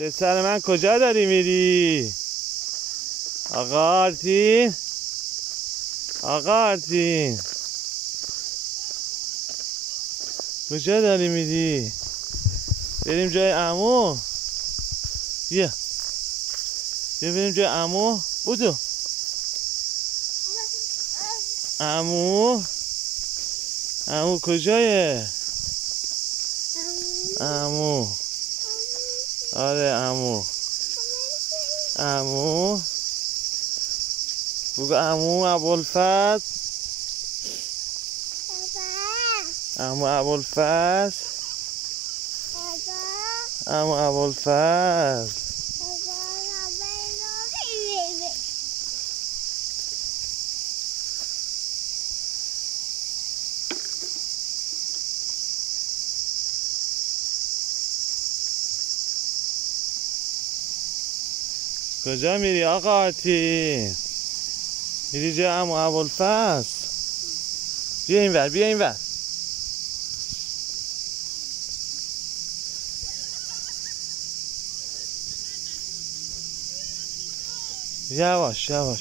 پسر من کجا داری میری؟ آقا آرتین، آقا آرتین، کجا داری میری؟ بریم جای عمو. بیا بریم جای عمو. بودو عمو. عمو کجایه؟ عمو. آره عمو. عمو بگو عمو ابوالفضل. عمو ابوالفضل. عمو ابوالفضل. کجا میری آقا آرتین؟ میری جای عمو ابوالفضل؟ بیا اینور، بیا اینور. یواش یواش.